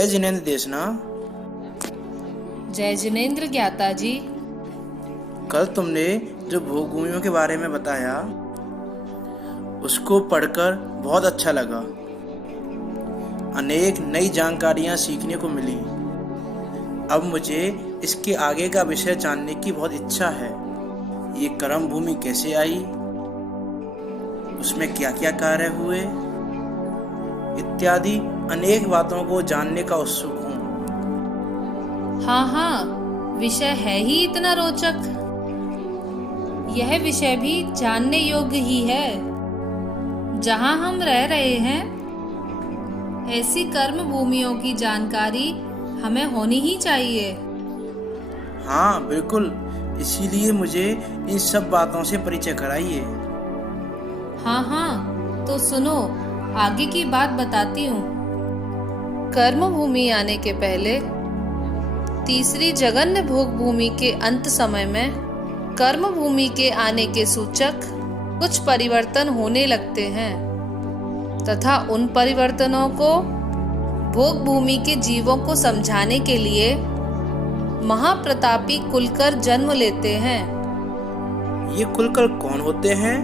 जय जिनेन्द्र देशना। जय जिनेन्द्र ज्ञाता जी। कल तुमने जो भोग भूमियों के बारे में बताया उसको पढ़कर बहुत अच्छा लगा। अनेक नई जानकारियाँ सीखने को मिली। अब मुझे इसके आगे का विषय जानने की बहुत इच्छा है। ये कर्म भूमि कैसे आई, उसमें क्या क्या कार्य हुए, इत्यादि अनेक बातों को जानने का उत्सुक हूँ। हाँ, विषय है ही इतना रोचक। यह विषय भी जानने योग्य ही है। जहाँ हम रह रहे हैं ऐसी कर्म भूमियों की जानकारी हमें होनी ही चाहिए। हाँ बिल्कुल, इसीलिए मुझे इन सब बातों से परिचय कराइए। हाँ, तो सुनो, आगे की बात बताती हूँ। कर्म भूमि आने के पहले तीसरी जगन्य भोग भूमि के अंत समय में कर्म भूमि के आने के सूचक कुछ परिवर्तन होने लगते हैं तथा उन परिवर्तनों को भोग भूमि के जीवों को समझाने के लिए महाप्रतापी कुलकर जन्म लेते हैं। ये कुलकर कौन होते हैं?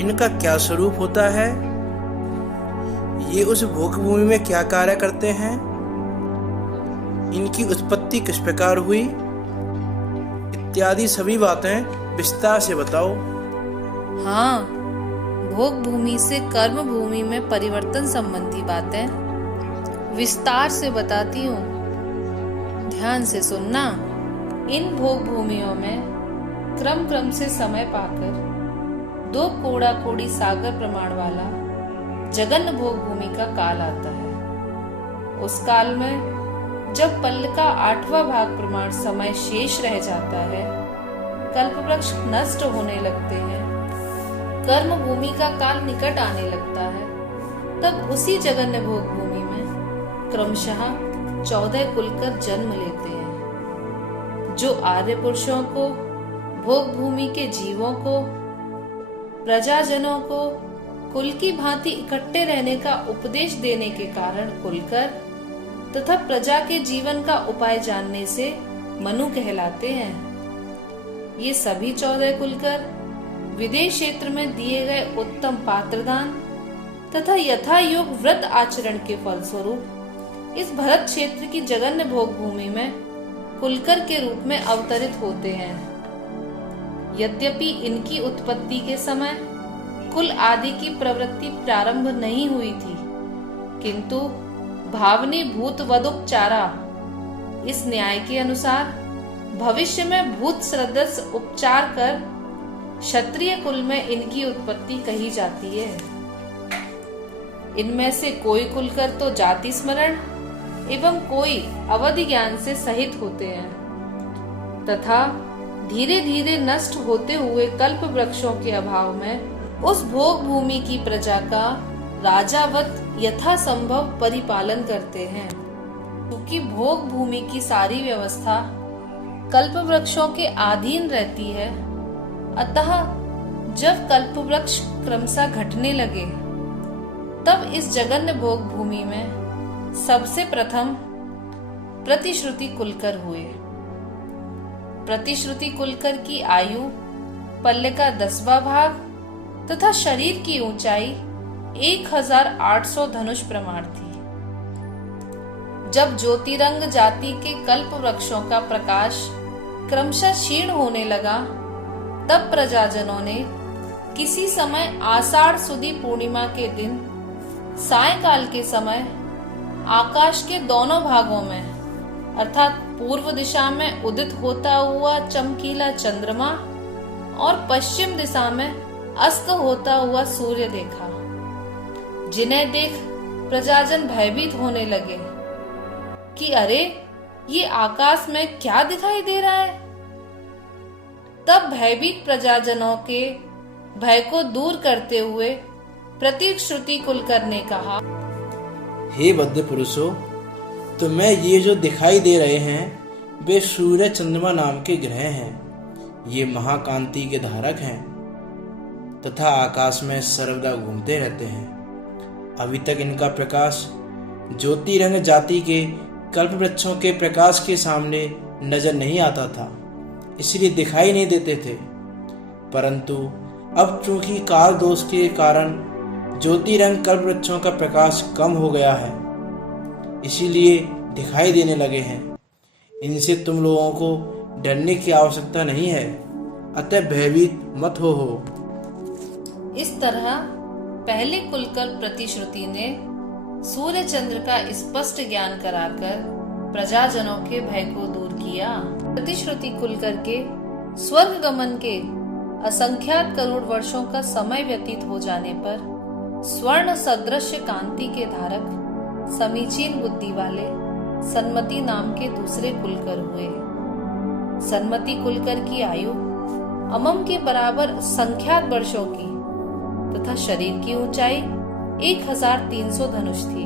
इनका क्या स्वरूप होता है? ये उस भोग भूमि में क्या कार्य करते हैं? इनकी उत्पत्ति किस प्रकार हुई, इत्यादि सभी बातें विस्तार से बताओ। हाँ, भोग भूमि से कर्म भूमि में परिवर्तन संबंधी बातें विस्तार से बताती हूँ। ध्यान से सुनना। इन भोग भूमियों में क्रम से समय पाकर 2 कोड़ा कोड़ी सागर प्रमाण वाला जगन्य भोग भूमि का काल आता है। उस काल में जब पल्ल का 8वां भाग प्रमाण समय शेष रह जाता है, कल्पवृक्ष नष्ट होने लगते हैं, कर्म भूमि का काल निकट आने लगता है, तब उसी जगन्य भोग भूमि में क्रमशः 14 कुलकर जन्म लेते हैं, जो आर्य पुरुषों को, भोग भूमि के जीवों को, प्रजाजनों को कुल की भांति इकट्ठे रहने का उपदेश देने के कारण कुलकर तथा प्रजा के जीवन का उपाय जानने से मनु कहलाते हैं। ये सभी 14 कुलकर विदेश क्षेत्र में दिए गए उत्तम पात्रदान तथा यथा योग व्रत आचरण के फलस्वरूप इस भरत क्षेत्र की जगन्य भोग भूमि में कुलकर के रूप में अवतरित होते हैं। यद्यपि इनकी उत्पत्ति के समय कुल आदि की प्रवृत्ति प्रारंभ नहीं हुई थी, किंतु भावनी भूत वदुपचारा, इस न्याय के अनुसार भविष्य में भूत सदृश उपचार कर क्षत्रिय कुल में इनकी उत्पत्ति कही जाती है। इनमें से कोई कुलकर तो जाति स्मरण एवं कोई अवधि ज्ञान से सहित होते हैं तथा धीरे धीरे नष्ट होते हुए कल्प वृक्षों के अभाव में उस भोग भूमि की प्रजा का राजावत यथा संभव परिपालन करते हैं। क्योंकि भोग भूमि की सारी व्यवस्था कल्प वृक्षों के अधीन रहती है, अतः जब कल्प वृक्ष क्रमशः घटने लगे तब इस जगन्य भोग भूमि में सबसे प्रथम प्रतिश्रुति कुलकर हुए। प्रतिश्रुति कुलकर की आयु पल्ले का 10वां भाग तथा शरीर की ऊंचाई 1800 धनुष प्रमाण थी। जब ज्योतिरंग जाति के कल्प वृक्षों का प्रकाश क्रमशः क्षीण होने लगा, तब प्रजाजनों ने किसी समय आषाढ़ सुदी पूर्णिमा के दिन सायंकाल के समय आकाश के दोनों भागों में अर्थात पूर्व दिशा में उदित होता हुआ चमकीला चंद्रमा और पश्चिम दिशा में अस्त होता हुआ सूर्य देखा, जिन्हें देख प्रजाजन भयभीत होने लगे कि अरे, ये आकाश में क्या दिखाई दे रहा है। तब भयभीत प्रजाजनों के भय को दूर करते हुए प्रतिश्रुति कुलकर ने कहा, हे बद्ध पुरुषों, तुम्हें ये जो दिखाई दे रहे हैं वे सूर्य चंद्रमा नाम के ग्रह हैं। ये महाकांति के धारक हैं तथा आकाश में सर्वदा घूमते रहते हैं। अभी तक इनका प्रकाश ज्योतिरंग जाति के कल्प वृक्षों के प्रकाश के सामने नजर नहीं आता था, इसलिए दिखाई नहीं देते थे। परंतु अब चूंकि काल दोष के कारण ज्योतिरंग कल्प वृक्षों का प्रकाश कम हो गया है, इसीलिए दिखाई देने लगे हैं। इनसे तुम लोगों को डरने की आवश्यकता नहीं है, अतः भयभीत मत हो। इस तरह पहले कुलकर प्रतिश्रुति ने सूर्य चंद्र का स्पष्ट ज्ञान कराकर प्रजाजनों के भय को दूर किया। प्रतिश्रुति कुलकर के स्वर्ग गमन के असंख्यात करोड़ वर्षों का समय व्यतीत हो जाने पर स्वर्ण सदृश कांति के धारक समीचीन बुद्धि वाले सन्मति नाम के दूसरे कुलकर हुए। सन्मति कुलकर की आयु अमम के बराबर संख्यात वर्षों की तथा शरीर की ऊंचाई 1300 धनुष थी।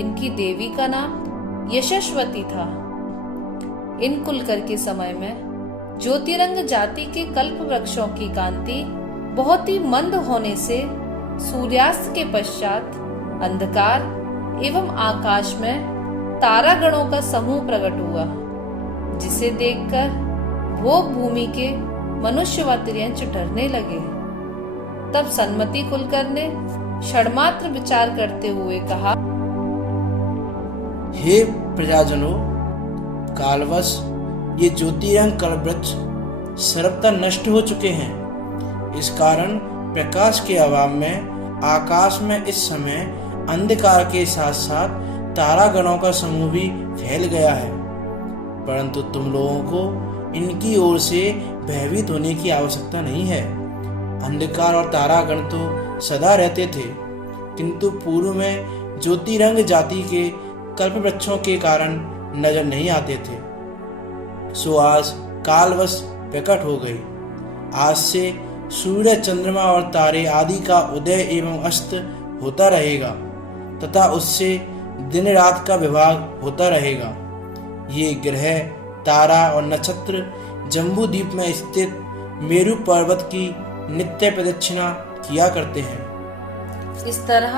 इनकी देवी का नाम यशस्वती था। इन कुलकर के समय में ज्योतिरंग जाति के कल्प वृक्षों की कांति बहुत ही मंद होने से सूर्यास्त के पश्चात अंधकार एवं आकाश में तारागणों का समूह प्रकट हुआ, जिसे देखकर भोग भूमि के मनुष्य व तिर्यंच डरने लगे। तब सन्मति कुलकर ने क्षणमात्र विचार करते हुए कहा, हे प्रजाजनों, कालवश ये ज्योतिरंग कल्पवृक्ष सर्वथा नष्ट हो चुके हैं। इस कारण प्रकाश के अभाव में आकाश में इस समय अंधकार के साथ साथ तारागणों का समूह भी फैल गया है। परंतु तुम लोगों को इनकी ओर से भयभीत होने की आवश्यकता नहीं है। अंधकार और तारागण तो सदा रहते थे, किंतु पूर्व में ज्योतिरंग जाति के कल्प वृक्षों के कारण नजर नहीं आते थे, सो आज कालवश प्रकट हो गई। आज से सूर्य, चंद्रमा और तारे आदि का उदय एवं अस्त होता रहेगा तथा उससे दिन रात का विभाग होता रहेगा। ये ग्रह, तारा और नक्षत्र जम्बू द्वीप में स्थित मेरु पर्वत की नित्य प्रदक्षिणा किया करते हैं। इस तरह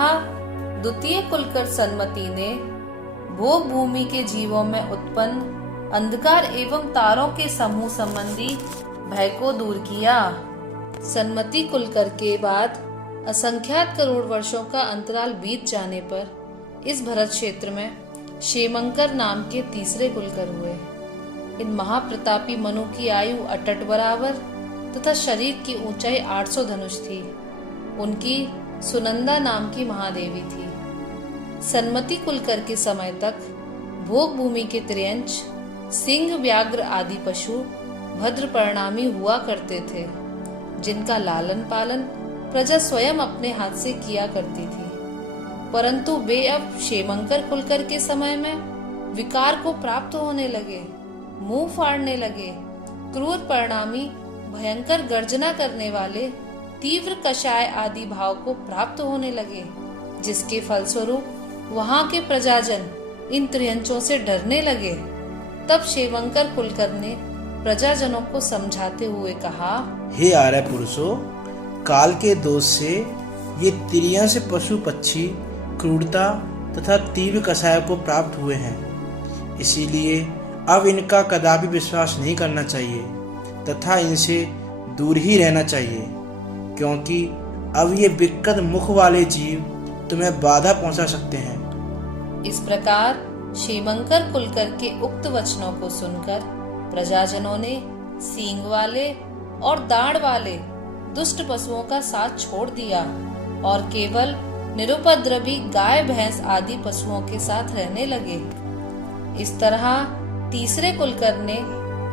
द्वितीय कुलकर सन्मति ने भोग भूमि के जीवों में उत्पन्न अंधकार एवं तारों के समूह संबंधी भय को दूर किया। सन्मति कुलकर के बाद असंख्यात करोड़ वर्षों का अंतराल बीत जाने पर इस भरत क्षेत्र में क्षेमंकर नाम के तीसरे कुलकर हुए। इन महाप्रतापी मनु की आयु अटट बराबर तथा शरीर की ऊंचाई 800 धनुष थी। उनकी सुनंदा नाम की महादेवी थी। सन्मति कुलकर के समय तक भोग भूमि के त्रियंच, सिंह, व्याघ्र आदि पशु भद्र परिणामी हुआ करते थे, जिनका लालन पालन प्रजा स्वयं अपने हाथ से किया करती थी। परंतु वे अब क्षेमंकर कुलकर के समय में विकार को प्राप्त होने लगे, मुंह फाड़ने लगे, क्रूर परिणामी, भयंकर गर्जना करने वाले, तीव्र कषाय आदि भाव को प्राप्त होने लगे, जिसके फलस्वरूप वहां के प्रजाजन इन त्रियंचों से डरने लगे। तब क्षेमंकर कुलकर ने प्रजाजनों को समझाते हुए कहा, हे आर्य पुरुषों, काल के दोष से ये तिर्यंच पशु पक्षी क्रूरता तथा तीव्र कषाय को प्राप्त हुए हैं। इसीलिए अब इनका कदापि विश्वास नहीं करना चाहिए तथा इनसे दूर ही रहना चाहिए, क्योंकि अब ये विकृत मुख वाले जीव तुम्हें बाधा पहुंचा सकते हैं। इस प्रकार क्षेमंकर कुलकर के उक्त वचनों को सुनकर प्रजाजनों ने सींग वाले और दाढ़ वाले दुष्ट पशुओं का साथ छोड़ दिया और केवल निरुपद्रवी गाय, भैंस आदि पशुओं के साथ रहने लगे। इस तरह तीसरे कुलकर ने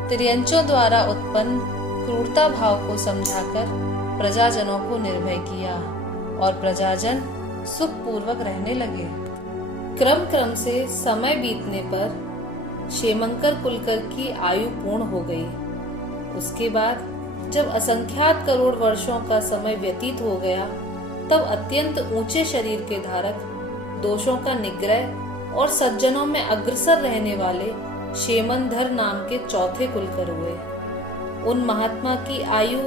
त्रियंचों द्वारा उत्पन्न क्रूरता भाव को समझाकर प्रजाजनों को निर्भय किया और प्रजाजन सुख पूर्वक रहने लगे। क्रम क्रम से समय बीतने पर क्षेमंकर कुलकर की आयु पूर्ण हो गई। उसके बाद जब असंख्यात करोड़ वर्षों का समय व्यतीत हो गया, तब अत्यंत ऊंचे शरीर के धारक, दोषों का निग्रह और सज्जनों में अग्रसर रहने वाले क्षेमंधर नाम के चौथे कुलकर हुए। उन महात्मा की आयु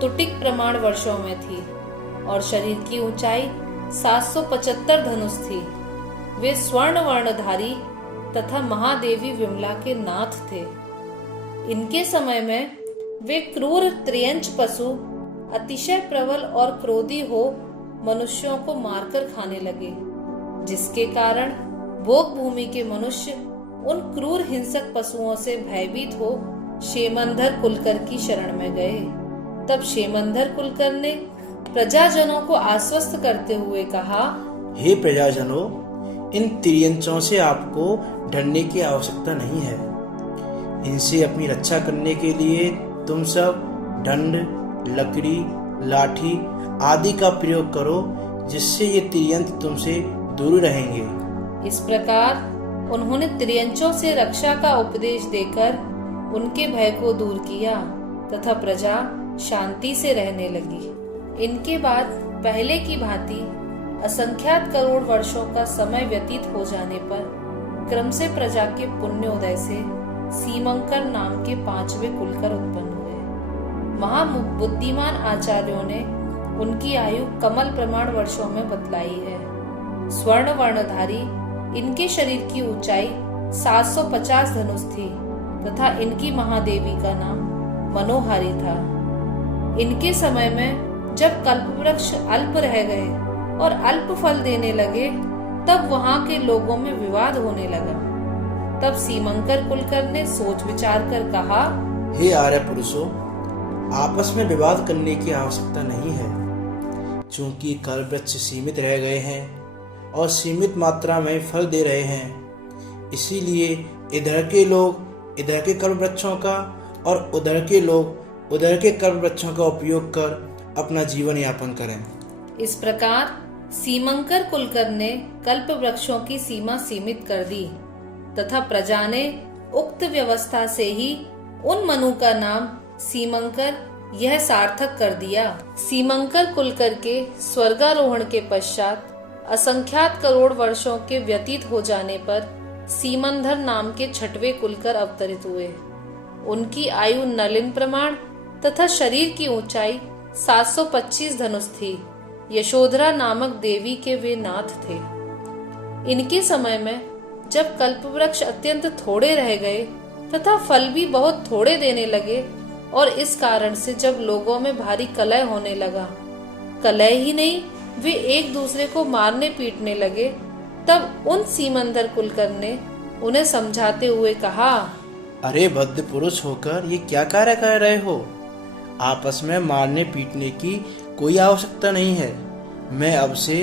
तुटिक प्रमाण वर्षों में थी और शरीर की ऊंचाई 775 धनुष थी। वे स्वर्ण वर्णधारी तथा महादेवी विमला के नाथ थे। इनके समय में वे क्रूर त्रियंच पशु अतिशय प्रबल और क्रोधी हो मनुष्यों को मारकर खाने लगे, जिसके कारण भोग भूमि के मनुष्य उन क्रूर हिंसक पशुओं से भयभीत हो क्षेमंधर कुलकर की शरण में गए। तब क्षेमंधर कुलकर ने प्रजाजनों को आश्वस्त करते हुए कहा, हे प्रजाजनों, इन त्रियंचों से आपको डरने की आवश्यकता नहीं है। इनसे अपनी रक्षा करने के लिए तुम सब दंड, लकड़ी, लाठी आदि का प्रयोग करो, जिससे ये त्रियंच तुमसे दूर रहेंगे। इस प्रकार उन्होंने त्रियंचों से रक्षा का उपदेश देकर उनके भय को दूर किया तथा प्रजा शांति से रहने लगी। इनके बाद पहले की भांति असंख्यात करोड़ वर्षों का समय व्यतीत हो जाने पर क्रम से प्रजा के पुण्योदय से सीमंकर नाम के 5वें कुलकर उत्पन्न हुए। महाबुद्धिमान आचार्यों ने उनकी आयु कमल प्रमाण वर्षों में बतलाई है। स्वर्ण वर्णधारी इनके शरीर की ऊंचाई 750 धनुष थी तथा इनकी महादेवी का नाम मनोहारी था। इनके समय में जब कल्पवृक्ष अल्प रह गए और अल्प फल देने लगे, तब वहां के लोगों में विवाद होने लगा। तब सीमंकर कुलकर ने सोच विचार कर कहा, हे आर्य पुरुषों, आपस में विवाद करने की आवश्यकता नहीं है, क्योंकि कल्पवृक्ष सीमित रह गए हैं और सीमित मात्रा में फल दे रहे हैं। इसीलिए इधर के लोग इधर के कल्पवृक्षों का और उधर के लोग उधर के कल्पवृक्षों का उपयोग कर अपना जीवन यापन करें। इस प्रकार सीमंकर कुलकर ने कल्प वृक्षों की सीमा सीमित कर दी तथा प्रजा ने उक्त व्यवस्था से ही उन मनु का नाम सीमंकर यह सार्थक कर दिया। सीमंकर कुलकर के स्वर्गारोहण के पश्चात असंख्यात करोड़ वर्षों के व्यतीत हो जाने पर सीमंधर नाम के 6वें कुलकर अवतरित हुए। उनकी आयु नलिन प्रमाण तथा शरीर की ऊंचाई 725 धनुष थी। यशोधरा नामक देवी के वे नाथ थे। इनके समय में जब कल्पवृक्ष अत्यंत थोड़े रह गए तथा फल भी बहुत थोड़े देने लगे और इस कारण से जब लोगों में भारी कलह होने लगा, कलह ही नहीं वे एक दूसरे को मारने पीटने लगे, तब उन सीमंधर कुलकर ने उन्हें समझाते हुए कहा, अरे भद्र पुरुष होकर ये क्या कार्य कर रहे हो? आपस में मारने पीटने की कोई आवश्यकता नहीं है। मैं अब से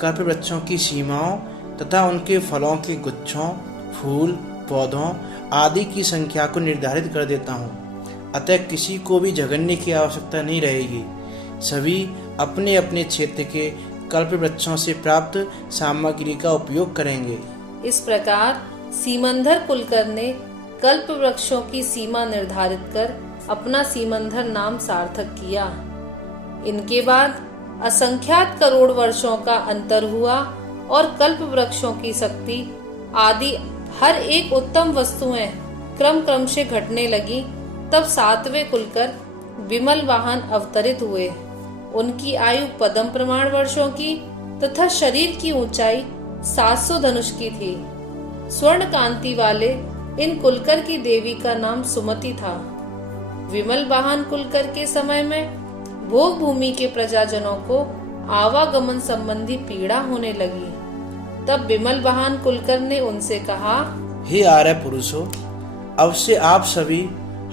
कल्पवृक्षों की सीमाओं तथा उनके फलों के गुच्छों, फूल, पौधों आदि की संख्या को निर्धारित कर देता हूँ। अतः किसी को भी झगड़ने की आवश्यकता नहीं रहेगी। सभी अपने अपने क्षेत्र के कल्पवृक्षों से प्राप्त सामग्री का उपयोग करेंगे। इस प्रकार सीमंधर कुलकर ने कल्प वृक्षों की सीमा निर्धारित कर अपना सीमंधर नाम सार्थक किया। इनके बाद असंख्यात करोड़ वर्षों का अंतर हुआ और कल्प वृक्षों की शक्ति आदि हर एक उत्तम वस्तुएं क्रम क्रम से घटने लगी। तब 7वें कुलकर विमल वाहन अवतरित हुए। उनकी आयु पद्म प्रमाण वर्षों की तथा शरीर की ऊंचाई 700 धनुष की थी। स्वर्ण कांति वाले इन कुलकर की देवी का नाम सुमति था। विमल वाहन कुलकर के समय में भोग भूमि के प्रजाजनों को आवागमन संबंधी पीड़ा होने लगी। तब विमल वाहन कुलकर ने उनसे कहा, हे आर्य पुरुषों, अब से आप सभी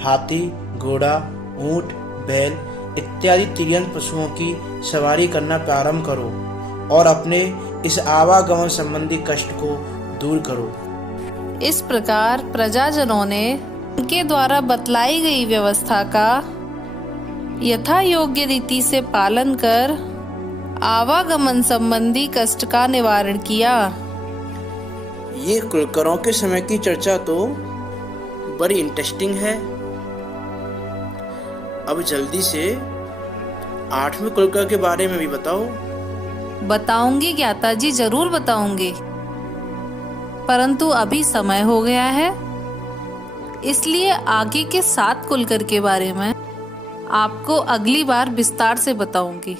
हाथी, घोड़ा, ऊंट, बैल इत्यादि तिर्यंत पशुओं की सवारी करना प्रारंभ करो और अपने इस आवागमन संबंधी कष्ट को दूर करो। इस प्रकार प्रजाजनों ने उनके द्वारा बतलाई गई व्यवस्था का यथा योग्य रीति से पालन कर आवागमन संबंधी कष्ट का निवारण किया। ये कुलकरों के समय की चर्चा तो बड़ी इंटरेस्टिंग है। अब जल्दी से 8वें कुलकर के बारे में भी बताओ। बताऊंगी ज्ञाता जी, जरूर बताऊंगी, परंतु अभी समय हो गया है, इसलिए आगे के 7 कुलकर के बारे में आपको अगली बार विस्तार से बताऊंगी।